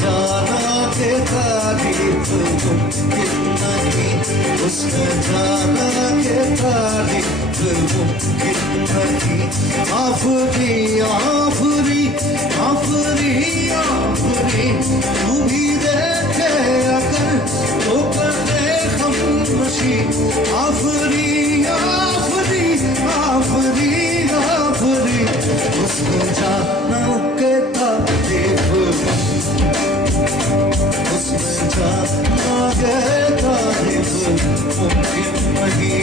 जाना के तारीफ मुमकिन नहीं, उसने जाना के तारीफ मुमकिन नहीं। आफरी आफरी आफरी आफरी तू भी देखे अगर तो कर दे खामोशी। आफरी आफरी आफरी आफरी उसने जाना के तारीफ, उसने जाना के तारीफ मुमकिन नहीं।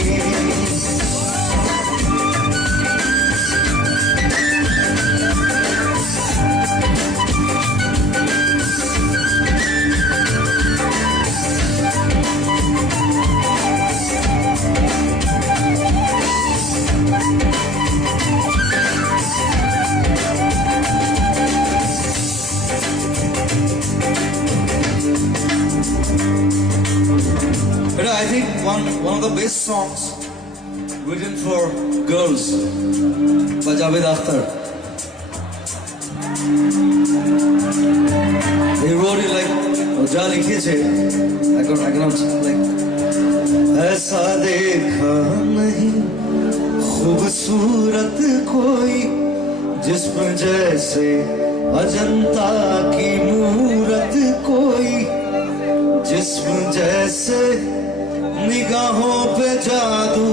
I think one of the best songs written for girls by Javed Akhtar. He wrote it like ja likhiyeche I cannot like ऐसा देखा नहीं खूबसूरत कोई जिस्म जैसे अजंता की मूरत कोई, जिस्म जैसे निगाहों पे जादू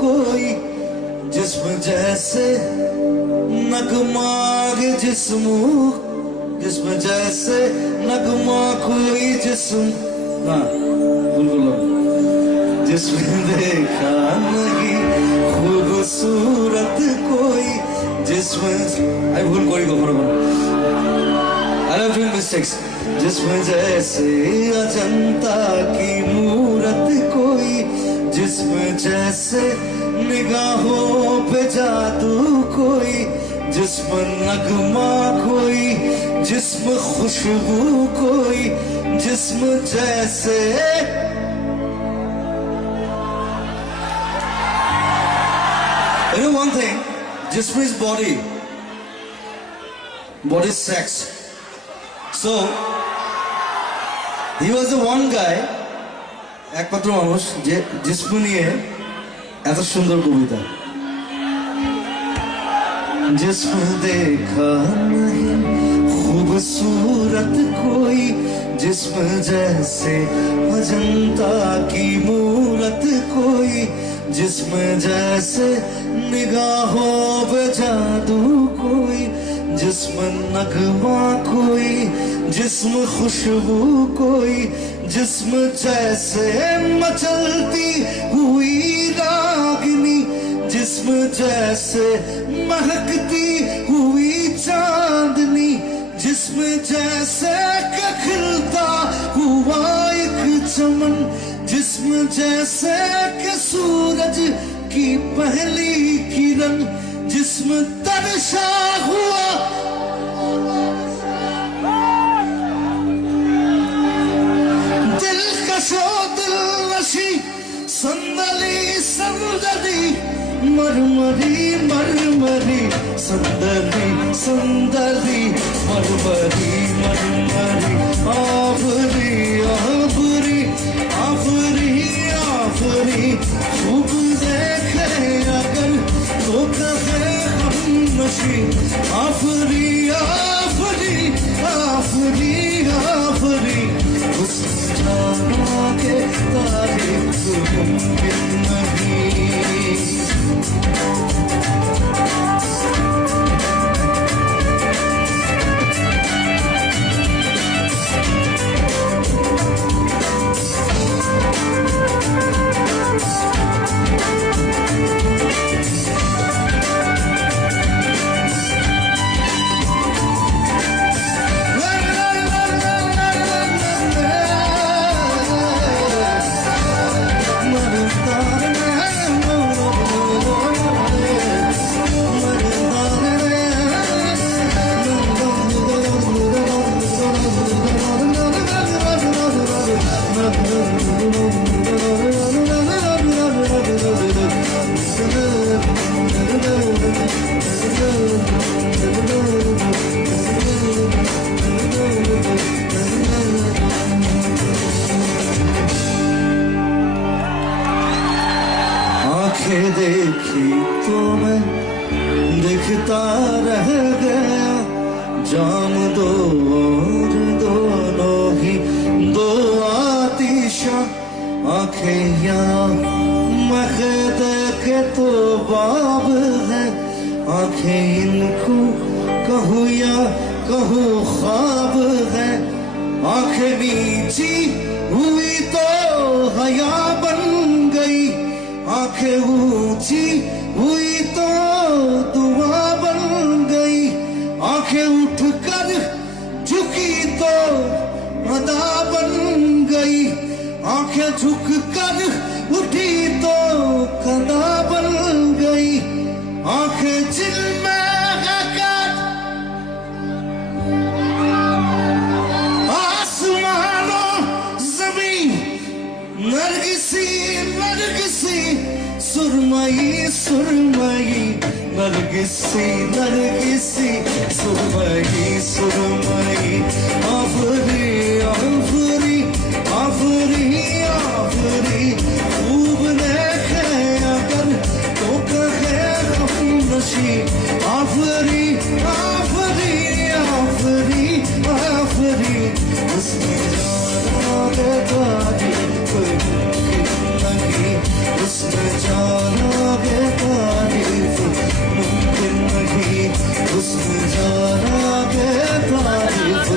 कोई, जिस्म जैसे नगमा जिस्म जैसे नगमा कोई जिस्म, हाँ बिल्कुल जिस्म देखा नहीं खूबसूरत कोई जिस्म, आई भूल कोई को I love doing mistakes। जिस्म जैसे अजंता की मूरत कोई, जिस्म जैसे निगाहों पे जादू कोई, जिस्म नगमा कोई, जिस्म खुशबू कोई, जिस्म जैसे you know one thing, जिस्म is body is sex। So he was the one guy, একমাত্র মানুষ যে জিস্ম নিয়ে এত সুন্দর কবিতা। जिस्म देखा नहीं खूबसूरत कोई, जिस्म जैसे अजंता की मूरत कोई, जिस्म जैसे निगाहों पे जादू कोई, जिस्म नगमा कोई, जिस्म खुशबू कोई, जिस्म जैसे मचलती हुई रागिनी, जिस्म जैसे महकती हुई चांदनी, जिस्म जैसे खिलता हुआ एक चमन, जिस्म जैसे के सूरज की पहली किरण, जिस्म तरशा हुआ दिलकशो दिलनशी संदली संदली मरमरी मरमरी संदली संदली मरमरी मरमरी आफरी आफरी आफरी आफरी खूब देखे अगर तो कहे हमनशी। आफरी आफरी आफरी आफरी उस जाना के तारीफ मुमकिन नहीं। देखी तो मैं दिखता रह गया, जाम दो और दोनों ही दो आतिशा आंखें या महद के तो बाब है, आंखें इनको कहूँ या कहूँ ख्वाब है, आंखें नीची हुई तो हया बन गई, आंखें ऊंची हुई तो दुआ बन गई, आंखें उठकर झुकी तो अदा बन गई, आंखें झुककर उठी तो कदा बन गई, आंखें जिनमें नरगिसी नरगिसी सुरमई सुरमई, नरगिसी नरगिसी सुरमई सुरमई, आफरी आफरी आफरी आफरी, खूब देखे अगर तो कहे हम नशी, आफरी आफरी आफरी आफरी, उसने जाना बेदारी उसमें जाना के तारीफ मुमकिन नहीं, उसमें जाना के तारीफ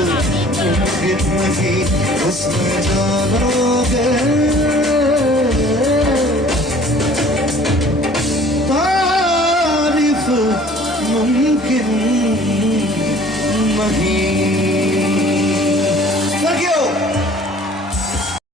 मुमकिन नहीं, उसमें जाना के तारीफ मुमकिन नहीं। Thank you.